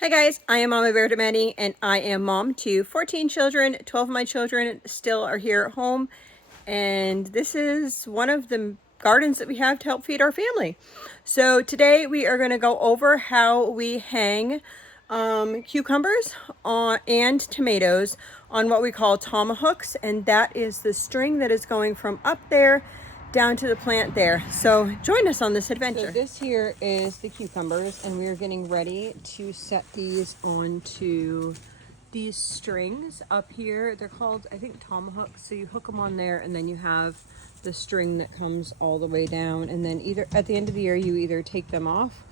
Hi guys, I am Mama Bear Demani, and I am mom to 14 children. 12 of my children still are here at home, and this is one of the gardens that we have to help feed our family. So today we are going to go over how we hang cucumbers and tomatoes on what we call tomahooks, and that is the string that is going from up there down to the plant there. So join us on this adventure. So this here is the cucumbers, and we are getting ready to set these onto these strings up here. They're called, I think, tomahooks. So you hook them on there, and then you have the string that comes all the way down, and then either at the end of the year you either take them off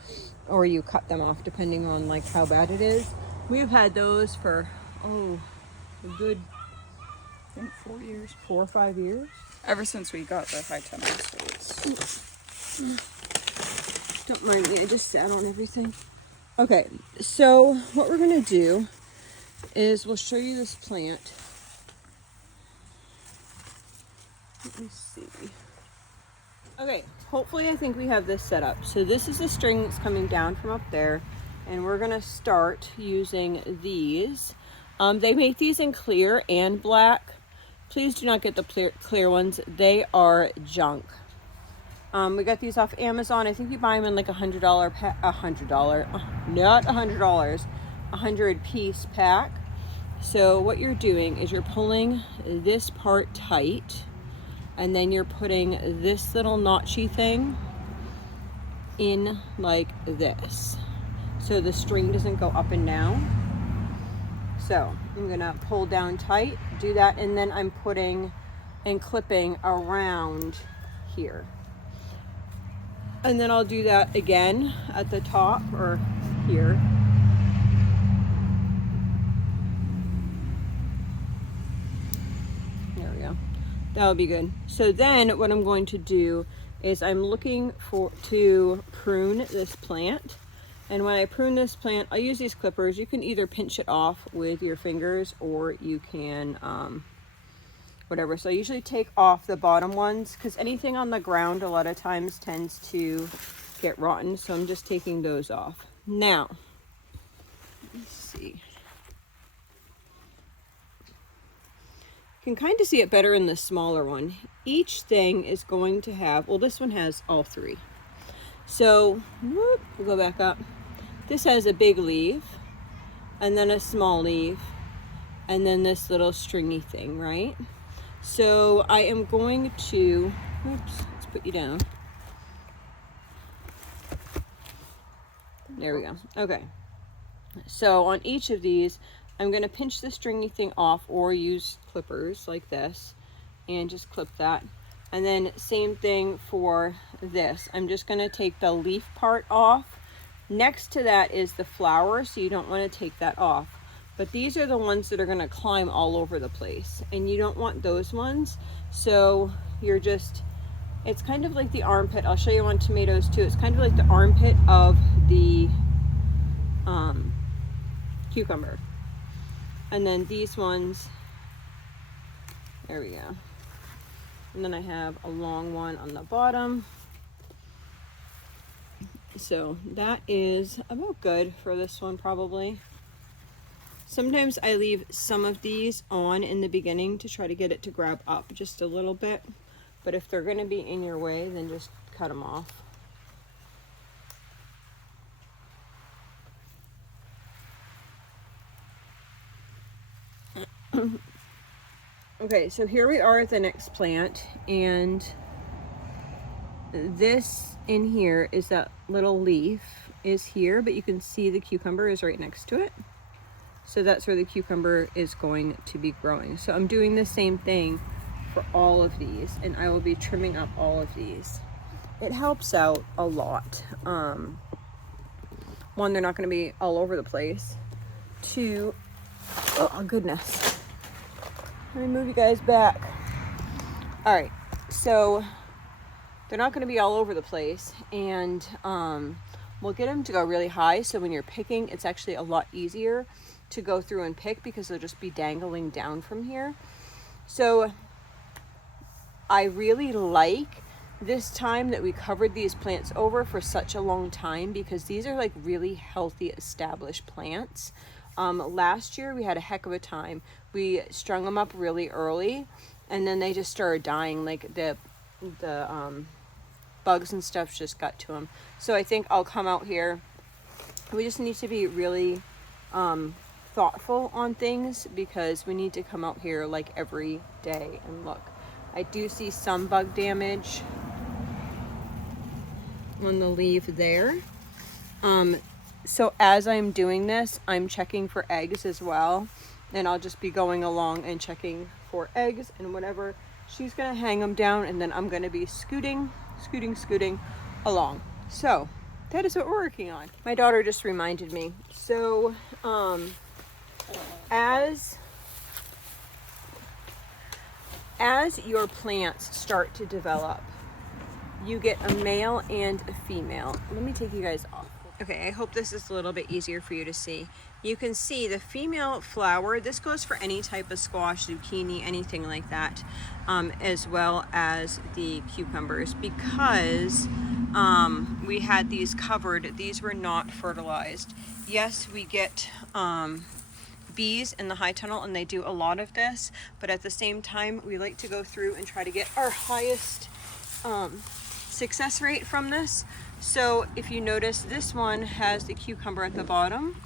or you cut them off depending on like how bad it is. We've had those for a good, I think 4 or 5 years. Ever since we got the high tomatoes. Don't mind me, I just sat on everything. Okay, so what we're gonna do is we'll show you this plant. Let me see. Okay, hopefully I think we have this set up. So this is the string that's coming down from up there, and we're gonna start using these. They make these in clear and black. Please do not get the clear ones. They are junk. We got these off Amazon. I think you buy them in like $100 100 piece pack. So what you're doing is you're pulling this part tight, and then you're putting this little notchy thing in like this, so the string doesn't go up and down. So I'm gonna pull down tight, do that, and then I'm putting and clipping around here. And then I'll do that again at the top or here. There we go. That'll be good. So then what I'm going to do is I'm looking to prune this plant. And when I prune this plant, I'll use these clippers. You can either pinch it off with your fingers, or you can, whatever. So I usually take off the bottom ones, because anything on the ground a lot of times tends to get rotten. So I'm just taking those off. Now, let's see. You can kind of see it better in the smaller one. Each thing is going to have, well, this one has all three. So, we'll go back up. This has a big leaf, and then a small leaf, and then this little stringy thing, right? So I am going to, let's put you down. There we go. Okay. So on each of these, I'm going to pinch the stringy thing off, or use clippers like this and just clip that. And then same thing for this. I'm just going to take the leaf part off. Next to that is the flower, so you don't want to take that off. But these are the ones that are going to climb all over the place, and you don't want those ones. So you're just, it's kind of like the armpit. I'll show you on tomatoes too. It's kind of like the armpit of the cucumber. And then these ones, there we go. And then I have a long one on the bottom. So that is about good for this one probably. Sometimes I leave some of these on in the beginning to try to get it to grab up just a little bit. But if they're going to be in your way, then just cut them off. Okay, so here we are at the next plant, and this in here is that little leaf is here, but you can see the cucumber is right next to it. So that's where the cucumber is going to be growing. So I'm doing the same thing for all of these, and I will be trimming up all of these. It helps out a lot. One, they're not going to be all over the place. Two, oh goodness. Let me move you guys back. All right, so they're not going to be all over the place, and we'll get them to go really high, so when you're picking, it's actually a lot easier to go through and pick, because they'll just be dangling down from here. So I really like this time that we covered these plants over for such a long time, because these are like really healthy established plants. Last year we had a heck of a time. We strung them up really early, and then they just started dying. Like the bugs and stuff just got to them. So I think I'll come out here. We just need to be really thoughtful on things, because we need to come out here like every day and look. I do see some bug damage on the leaf there. So as I'm doing this, I'm checking for eggs as well, and I'll just be going along and checking for eggs and whatever. She's gonna hang them down, and then I'm gonna be scooting along. So that is what we're working on. My daughter just reminded me. So as your plants start to develop, you get a male and a female. Let me take you guys off. Okay, I hope this is a little bit easier for you to see. You can see the female flower. This goes for any type of squash, zucchini, anything like that, as well as the cucumbers. Because we had these covered, these were not fertilized. Yes, we get bees in the high tunnel, and they do a lot of this, but at the same time we like to go through and try to get our highest success rate from this. So if you notice, this one has the cucumber at the bottom.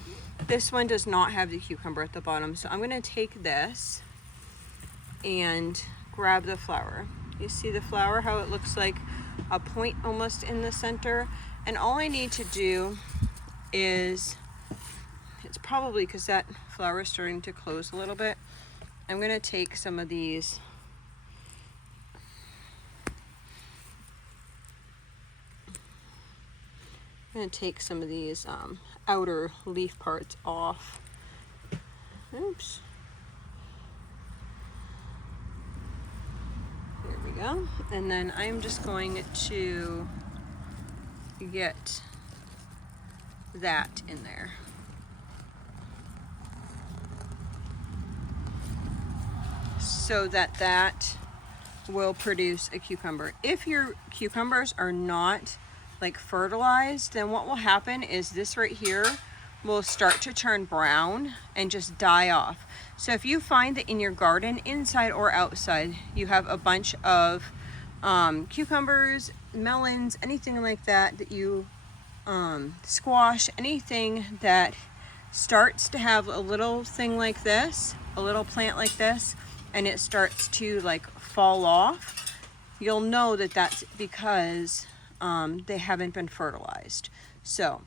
This one does not have the cucumber at the bottom. So I'm going to take this and grab the flower. You see the flower, how it looks like a point almost in the center? And all I need to do is, it's probably because that flower is starting to close a little bit, I'm going to take some of these outer leaf parts off. Oops. There we go. And then I'm just going to get that in there. So that will produce a cucumber. If your cucumbers are not like fertilized, then what will happen is this right here will start to turn brown and just die off. So if you find that in your garden, inside or outside, you have a bunch of cucumbers, melons, anything like that, that you squash, anything that starts to have a little thing like this, a little plant like this, and it starts to like fall off, you'll know that that's because they haven't been fertilized. So,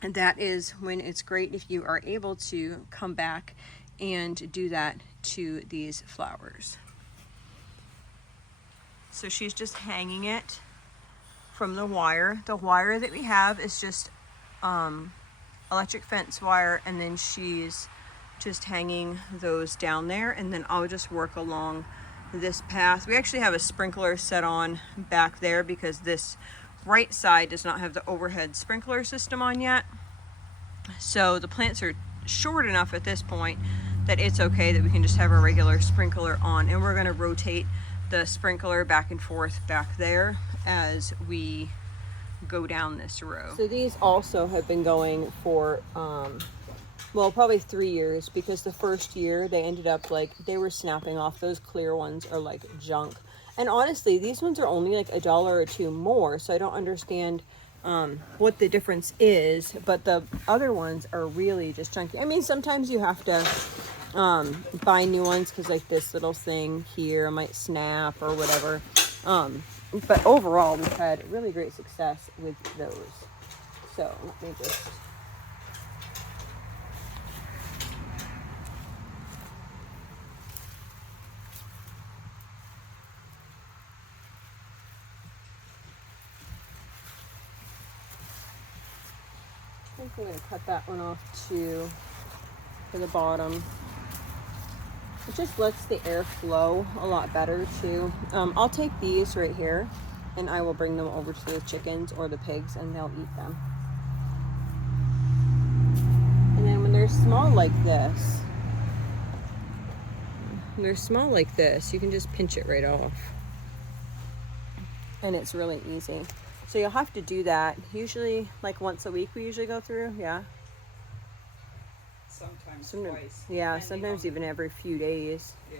and that is when it's great if you are able to come back and do that to these flowers. So she's just hanging it from the wire. The wire that we have is just electric fence wire, and then she's just hanging those down there, and then I'll just work along this path. We actually have a sprinkler set on back there because this right side does not have the overhead sprinkler system on yet. So the plants are short enough at this point that it's okay that we can just have a regular sprinkler on, and we're going to rotate the sprinkler back and forth back there as we go down this row. So these also have been going for well, probably 3 years, because the first year they ended up like they were snapping off. Those clear ones are like junk, and honestly these ones are only like $1 or $2 more, so I don't understand what the difference is, but the other ones are really just junky. I mean, sometimes you have to buy new ones because like this little thing here might snap or whatever, but overall we've had really great success with those. So let me just I think I'm going to cut that one off too for the bottom. It just lets the air flow a lot better too. I'll take these right here and I will bring them over to the chickens or the pigs, and they'll eat them. And then when they're small like this, you can just pinch it right off. and it's really easy. So you'll have to do that. Usually like once a week we usually go through, yeah. Sometimes twice. Yeah, sometimes even every few days. Yeah.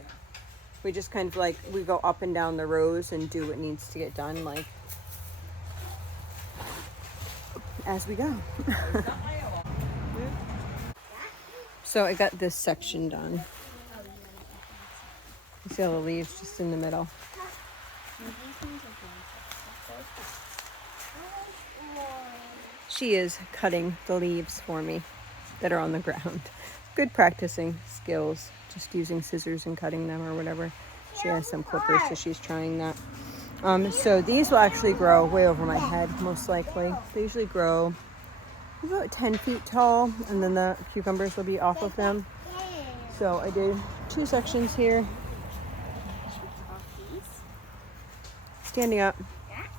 We just kind of like, we go up and down the rows and do what needs to get done, like, as we go. So I got this section done. You see all the leaves just in the middle. She is cutting the leaves for me that are on the ground. Good practicing skills, just using scissors and cutting them or whatever. She has some clippers, so she's trying that. So these will actually grow way over my head, most likely. They usually grow about 10 feet tall, and then the cucumbers will be off of them. So I did 2 sections here. Standing up,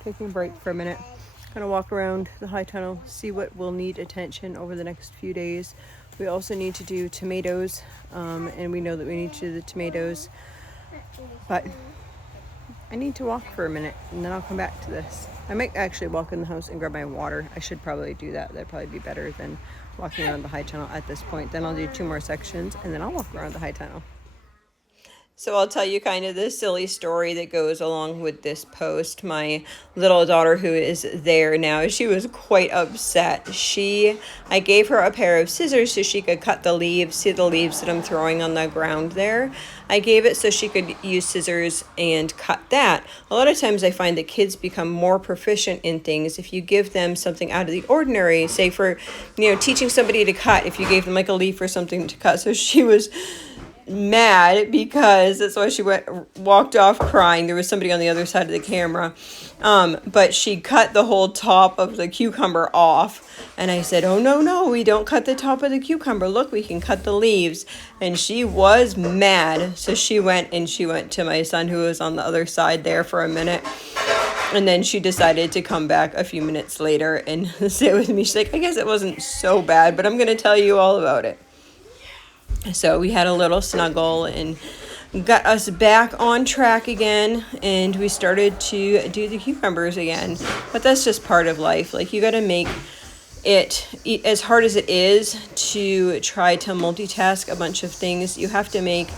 taking a break for a minute. Gonna walk around the high tunnel, see what will need attention over the next few days. We also need to do tomatoes, and we know that we need to do the tomatoes, but I need to walk for a minute and then I'll come back to this. I might actually walk in the house and grab my water. I should probably do that. That'd probably be better than walking around the high tunnel at this point. Then I'll do 2 more sections and then I'll walk around the high tunnel. So I'll tell you kind of the silly story that goes along with this post. My little daughter, who is there now, she was quite upset. I gave her a pair of scissors so she could cut the leaves. See the leaves that I'm throwing on the ground there? I gave it so she could use scissors and cut that. A lot of times I find that kids become more proficient in things if you give them something out of the ordinary. Say for, teaching somebody to cut, if you gave them like a leaf or something to cut. So she was mad because that's why she walked off crying. There was somebody on the other side of the camera, but she cut the whole top of the cucumber off, and I said, oh no, we don't cut the top of the cucumber, look, we can cut the leaves. And she was mad, so she went to my son, who was on the other side there, for a minute, and then she decided to come back a few minutes later and sit with me. She's like, I guess it wasn't so bad, but I'm gonna tell you all about it. So we had a little snuggle and got us back on track again, and we started to do the cucumbers again. But that's just part of life. Like, you got to make it, as hard as it is to try to multitask a bunch of things, you have to make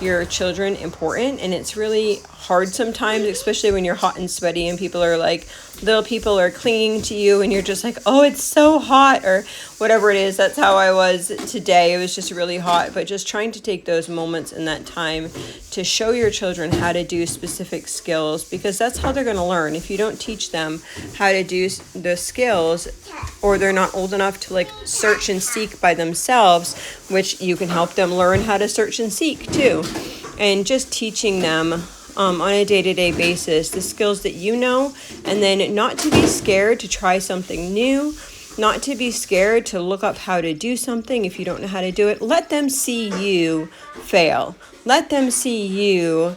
your children important, and it's really hard sometimes, especially when you're hot and sweaty and little people are clinging to you and you're just like, oh, it's so hot, or whatever it is. That's how I was today. It was just really hot, but just trying to take those moments in that time to show your children how to do specific skills, because that's how they're going to learn. If you don't teach them how to do the skills, or they're not old enough to search and seek by themselves, which you can help them learn how to search and seek too, and just teaching them on a day-to-day basis the skills that you know, and then not to be scared to try something new, not to be scared to look up how to do something if you don't know how to do it. Let them see you fail. Let them see you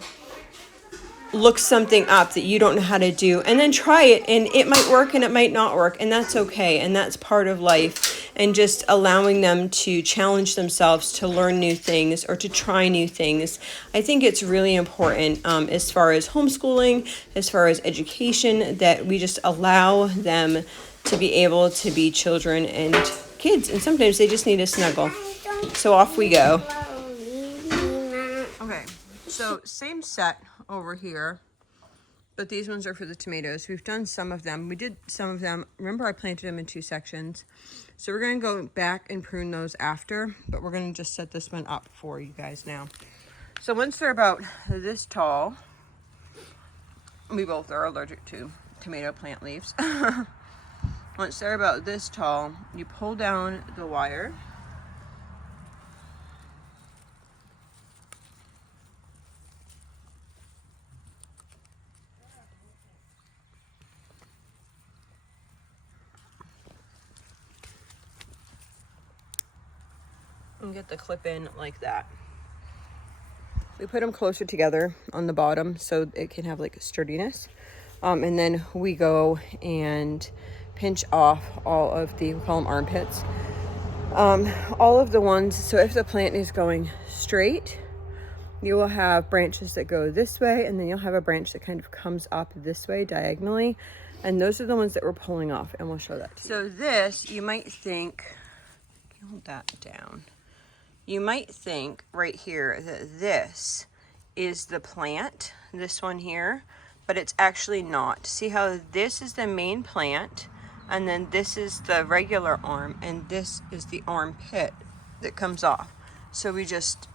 look something up that you don't know how to do, and then try it, and it might work and it might not work, and that's okay, and that's part of life. And just allowing them to challenge themselves to learn new things or to try new things. I think it's really important as far as homeschooling, as far as education, that we just allow them to be able to be children and kids, and sometimes they just need a snuggle. So off we go. Okay, so same set over here, but these ones are for the tomatoes. We've done some of them. We did some of them. Remember, I planted them in 2 sections. So we're going to go back and prune those after, but we're going to just set this one up for you guys now. So once they're about this tall, we both are allergic to tomato plant leaves. Once they're about this tall, you pull down the wire. And get the clip in like that. We put them closer together on the bottom so it can have sturdiness. And then we go and pinch off all of we call them armpits. All of the ones, so if the plant is going straight, You will have branches that go this way, and then you'll have a branch that kind of comes up this way diagonally. And those are the ones that we're pulling off, and we'll show that to you. So this, you might think, hold that down. You might think right here that this is the plant, this one here, but it's actually not. See how this is the main plant, and then this is the regular arm, and this is the armpit that comes off. So we just,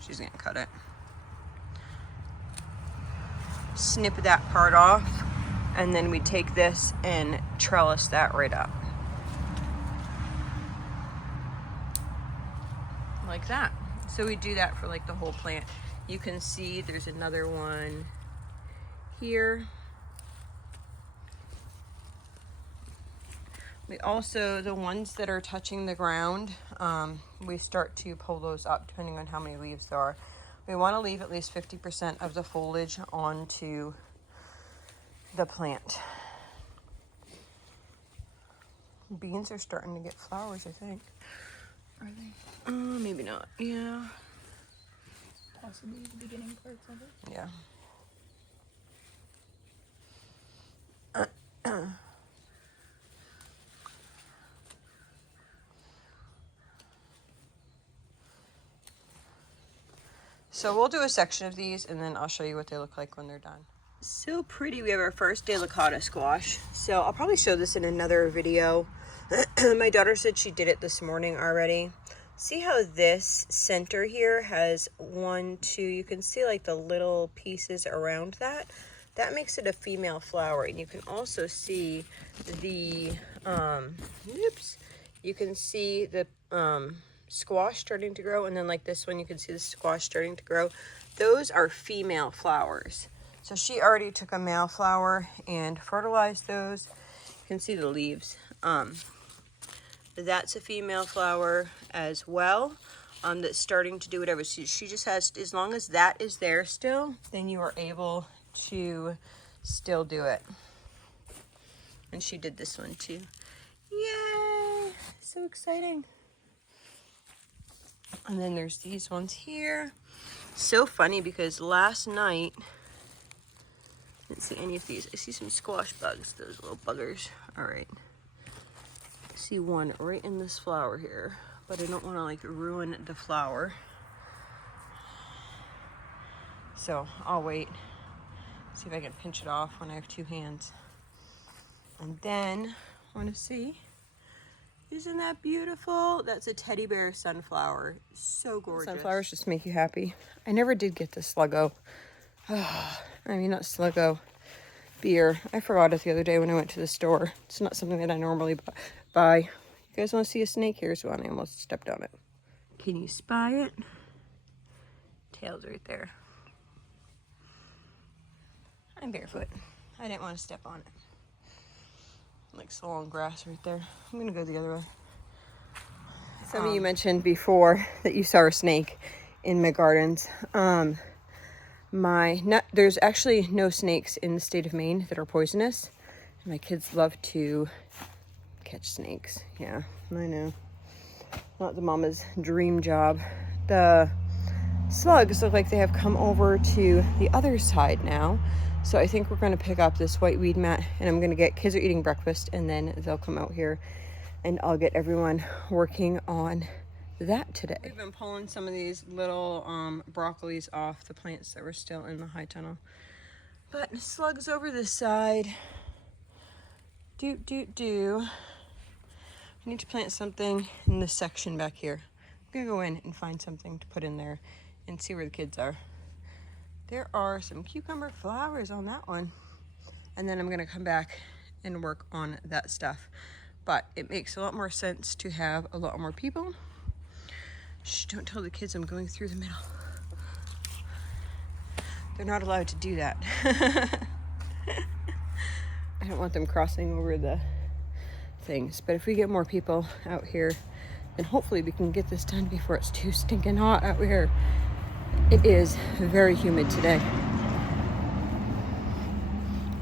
she's gonna cut it. Snip that part off, and then we take this and trellis that right up. Like that. So we do that for like the whole plant. You can see there's another one here. We also, the ones that are touching the ground, we start to pull those up depending on how many leaves there are. We want to leave at least 50% of the foliage onto the plant. Beans are starting to get flowers, I think. Are they? Maybe not. Yeah. Possibly the beginning parts of it. Yeah. So we'll do a section of these, and then I'll show you what they look like when they're done. So pretty. We have our first delicata squash. So I'll probably show this in another video. My daughter said she did it this morning already. See how this center here has 1, 2, you can see like the little pieces around that. That makes it a female flower. And you can also see the, you can see the squash starting to grow, and then like this one you can see the squash starting to grow. Those are female flowers. So she already took a male flower and fertilized those. You can see the leaves. That's a female flower as well, that's starting to do whatever. She just has, as long as that is there still, then you are able to still do it. And she did this one too. Yay! So exciting. And then there's these ones here. So funny because last night, I didn't see any of these. I see some squash bugs, those little buggers. All right. I see one right in this flower here, but I don't want to like ruin the flower. So I'll wait, see if I can pinch it off when I have 2 hands. And then I want to see, isn't that beautiful? That's a teddy bear sunflower. So gorgeous. Sunflowers just make you happy. I never did get the sluggo. I mean, not sluggo, beer. I forgot it the other day when I went to the store. It's not something that I normally buy. You guys want to see a snake? Here's one. I almost stepped on it. Can you spy it? Tail's right there. I'm barefoot. I didn't want to step on it. Like so long grass right there. I'm gonna go the other way. Some of you mentioned before that you saw a snake in my gardens. There's actually no snakes in the state of Maine that are poisonous. My kids love to catch snakes. Yeah, I know. Not the mama's dream job. The slugs look like they have come over to the other side now. So I think we're going to pick up this white weed mat, and I'm going to get, kids are eating breakfast, and then they'll come out here and I'll get everyone working on that today. We've been pulling some of these little broccolis off the plants that were still in the high tunnel. But slugs over this side. I need to plant something in this section back here. I'm going to go in and find something to put in there and see where the kids are. There are some cucumber flowers on that one. And then I'm going to come back and work on that stuff. But it makes a lot more sense to have a lot more people. Shh, don't tell the kids I'm going through the middle. They're not allowed to do that. I don't want them crossing over the things. But if we get more people out here, then hopefully we can get this done before it's too stinking hot out here. It is very humid today.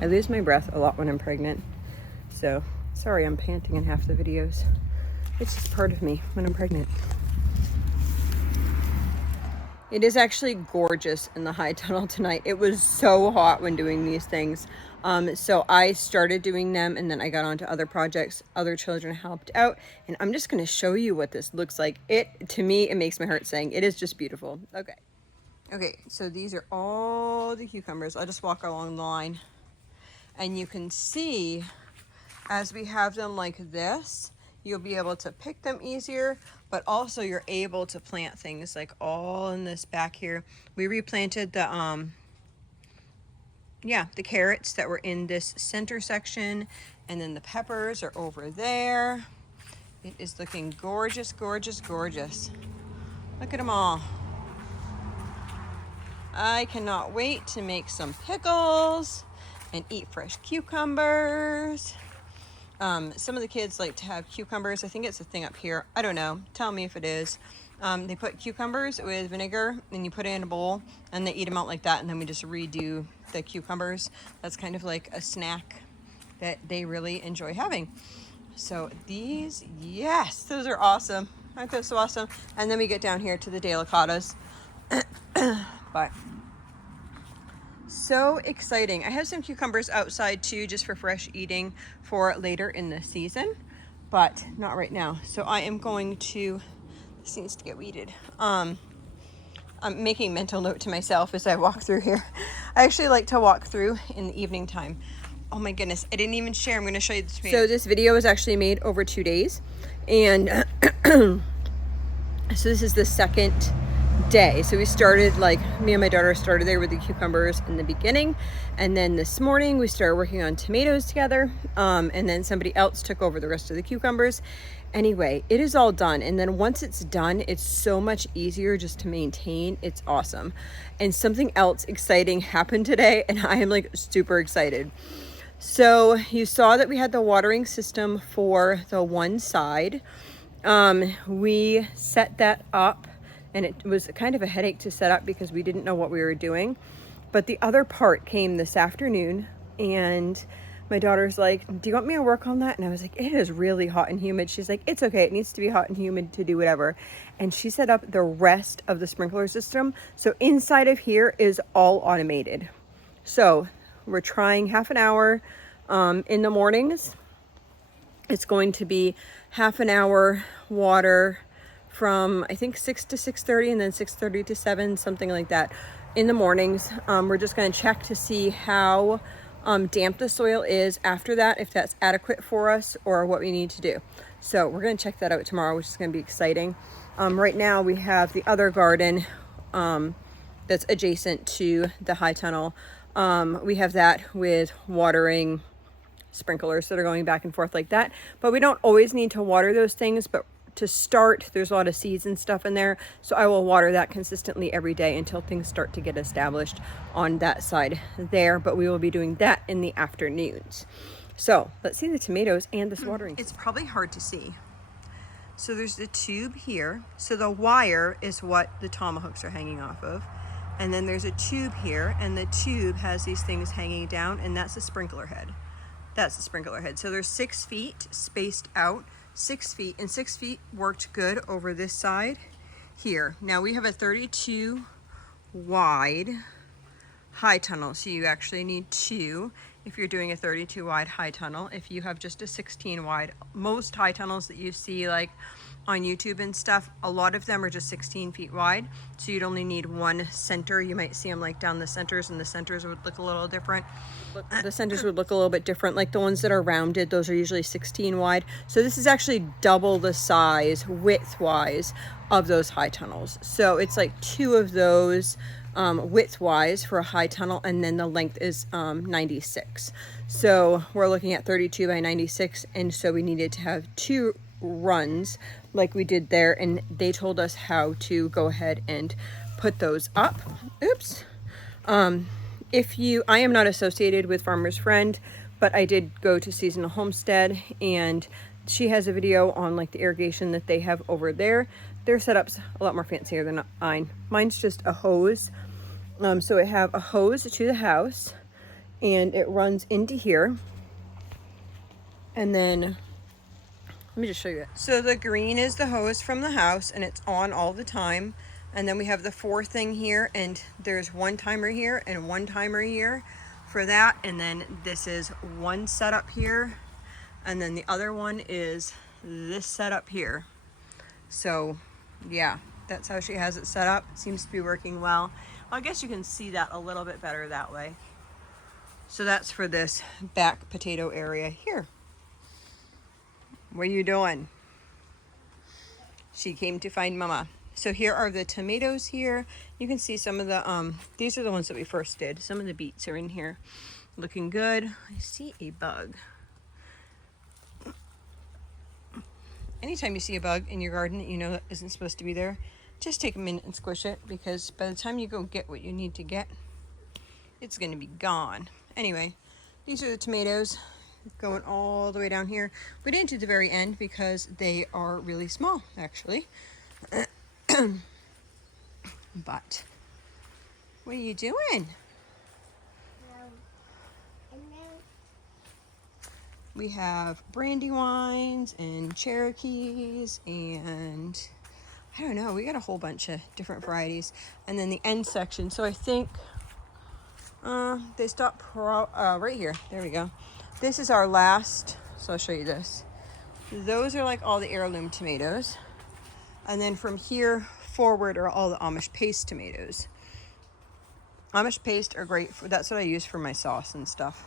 I lose my breath a lot when I'm pregnant. So, sorry I'm panting in half the videos. It's just part of me when I'm pregnant. It is actually gorgeous in the high tunnel tonight. It was so hot when doing these things. So I started doing them and then I got on to other projects. Other children helped out. And I'm just going to show you what this looks like. To me, it makes my heart sing. It is just beautiful. Okay. Okay, so these are all the cucumbers. I'll just walk along the line. And you can see as we have them like this, you'll be able to pick them easier, but also you're able to plant things like all in this back here. We replanted the carrots that were in this center section, and then the peppers are over there. It is looking gorgeous, gorgeous, gorgeous. Look at them all. I cannot wait to make some pickles and eat fresh cucumbers. Some of the kids like to have cucumbers. I think it's a thing up here. I don't know. Tell me if it is. They put cucumbers with vinegar and you put it in a bowl and they eat them out like that, and then we just redo the cucumbers. That's kind of like a snack that they really enjoy having. So these, yes, those are awesome. Aren't those so awesome? And then we get down here to the delicatas. But so exciting. I have some cucumbers outside too, just for fresh eating for later in the season, but not right now. So I am going to, this needs to get weeded. I'm making mental note to myself as I walk through here. I actually like to walk through in the evening time. Oh my goodness, I didn't even share. I'm going to show you the tomatoes. So this video was actually made over 2 days, and so this is the second day. So we started, like, me and my daughter started there with the cucumbers in the beginning, and then this morning we started working on tomatoes together, and then somebody else took over the rest of the cucumbers. Anyway, it is all done, and then once it's done, it's so much easier just to maintain. It's awesome. And something else exciting happened today, and I am like super excited. So you saw that we had the watering system for the one side. We set that up, and it was kind of a headache to set up because we didn't know what we were doing. But the other part came this afternoon, and my daughter's like, do you want me to work on that? And I was like, it is really hot and humid. She's like, it's okay. It needs to be hot and humid to do whatever. And she set up the rest of the sprinkler system. So inside of here is all automated. So we're trying half an hour in the mornings. It's going to be half an hour water from I think 6 to 6:30 and then 6:30 to 7, something like that in the mornings. We're just going to check to see how damp the soil is after that, if that's adequate for us or what we need to do. So we're going to check that out tomorrow, which is going to be exciting. Right now we have the other garden that's adjacent to the high tunnel. We have that with watering sprinklers that are going back and forth like that, but we don't always need to water those things. But to start, there's a lot of seeds and stuff in there, so I will water that consistently every day until things start to get established on that side there. But we will be doing that in the afternoons. So let's see the tomatoes and this watering. It's probably hard to see. So there's the tube here. So the wire is what the tomahawks are hanging off of. And then there's a tube here, and the tube has these things hanging down, and that's the sprinkler head. That's the sprinkler head. So there's 6 feet spaced out, 6 feet, and 6 feet worked good over this side here. Now we have a 32 wide high tunnel, so you actually need 2 if you're doing a 32 wide high tunnel. If you have just a 16 wide, most high tunnels that you see like on YouTube and stuff, a lot of them are just 16 feet wide, so you'd only need 1 center. You might see them like down the centers, and the centers would look a little different. The centers would look a little bit different, like the ones that are rounded, those are usually 16 wide. So this is actually double the size width wise of those high tunnels. So it's like 2 of those width wise for a high tunnel, and then the length is 96. So we're looking at 32 by 96, and so we needed to have 2 runs like we did there, and they told us how to go ahead and put those up. Oops. I am not associated with Farmer's Friend, but I did go to Seasonal Homestead, and she has a video on like the irrigation that they have over there. Their setup's a lot more fancier than mine. Mine's just a hose. So I have a hose to the house, and it runs into here, and then let me just show you it. So the green is the hose from the house, and it's on all the time And then we have the 4 thing here, and there's 1 timer here and 1 timer here for that. And then this is 1 setup here, and then the other one is this setup here. So yeah, that's how she has it set up. It seems to be working well. I guess you can see that a little bit better that way. So that's for this back potato area here. What are you doing? She came to find Mama. So here are the tomatoes here. You can see some of the, these are the ones that we first did. Some of the beets are in here. Looking good. I see a bug. Anytime you see a bug in your garden that you know that isn't supposed to be there, just take a minute and squish it, because by the time you go get what you need to get, it's going to be gone. Anyway, these are the tomatoes going all the way down here. We didn't do the very end because they are really small, actually. But what are you doing? We have brandywines and Cherokees and I don't know, we got a whole bunch of different varieties. And then the end section, so I think they stop right here. There we go. This is our last, so I'll show you this. Those are like all the heirloom tomatoes. And then from here forward are all the Amish paste tomatoes. Amish paste are great for, that's what I use for my sauce and stuff.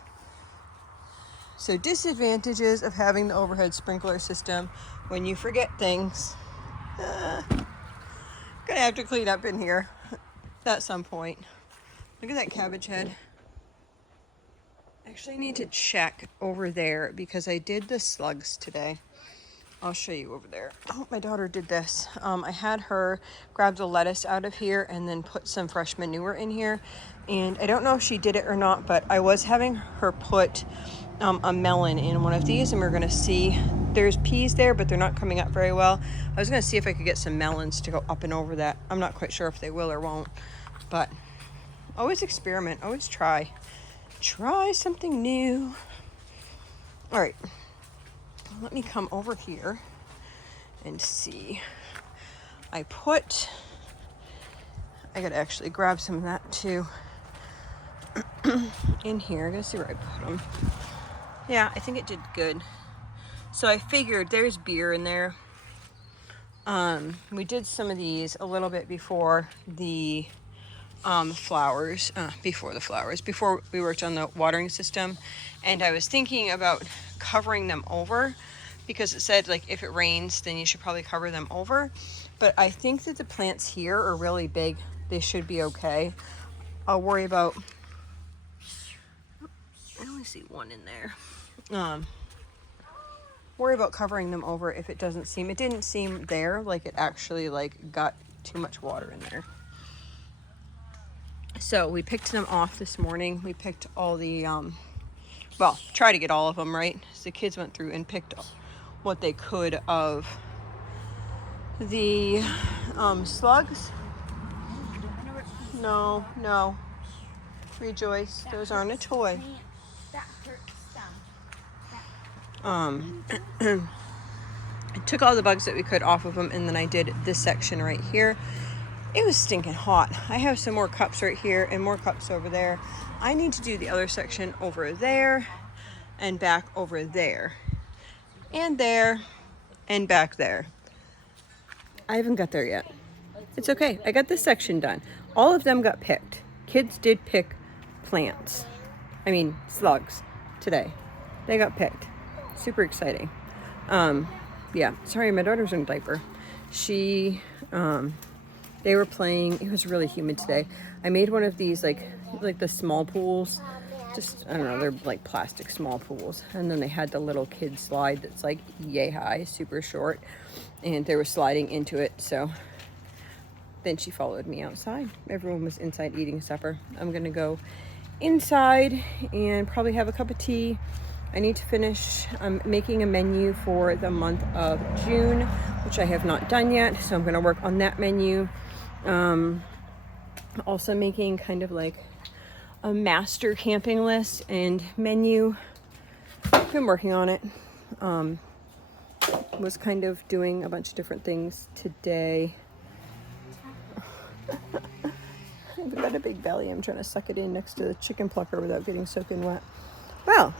So disadvantages of having the overhead sprinkler system: when you forget things, gonna have to clean up in here at some point. Look at that cabbage head. Actually, I need to check over there because I did the slugs today. I'll show you over there. Oh, my daughter did this. I had her grab the lettuce out of here and then put some fresh manure in here. And I don't know if she did it or not, but I was having her put a melon in one of these, and we're gonna see. There's peas there, but they're not coming up very well. I was gonna see if I could get some melons to go up and over that. I'm not quite sure if they will or won't, but always experiment, always try something new. All right, let me come over here and see. I gotta actually grab some of that too in here. I gotta see where I put them. Yeah, I think it did good. So I figured there's beer in there. We did some of these a little bit before the flowers, before we worked on the watering system. And I was thinking about covering them over, because it said like if it rains then you should probably cover them over. But I think that the plants here are really big. They should be okay. I'll worry about, I only see one in there. Worry about covering them over if it didn't seem there like it actually like got too much water in there. So we picked them off this morning. We picked all the well, try to get all of them, right? So the kids went through and picked what they could of the slugs. No, Rejoice, those aren't a toy. I took all the bugs that we could off of them, and then I did this section right here. It was stinking hot. I have some more cups right here and more cups over there. I need to do the other section over there and back over there and back there. I haven't got there yet. It's okay. I got this section done. All of them got picked. Kids did pick slugs today. They got picked. Super exciting. Yeah, sorry, my daughter's in a diaper. They were playing. It was really humid today. I made one of these like the small pools. Just, I don't know, they're like plastic small pools. And then they had the little kid slide that's like yay high, super short. And they were sliding into it. So then she followed me outside. Everyone was inside eating supper. I'm going to go inside and probably have a cup of tea. I need to finish making a menu for the month of June, which I have not done yet. So I'm going to work on that menu. Also making kind of like a master camping list and menu. I've been working on it. Was kind of doing a bunch of different things today. I've got a big belly. I'm trying to suck it in next to the chicken plucker without getting soaking wet. Well,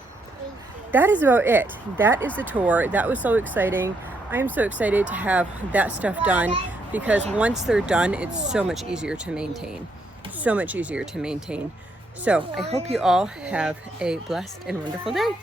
that is about it. That is the tour. That was so exciting. I am so excited to have that stuff done because once they're done, it's so much easier to maintain. So much easier to maintain. So I hope you all have a blessed and wonderful day.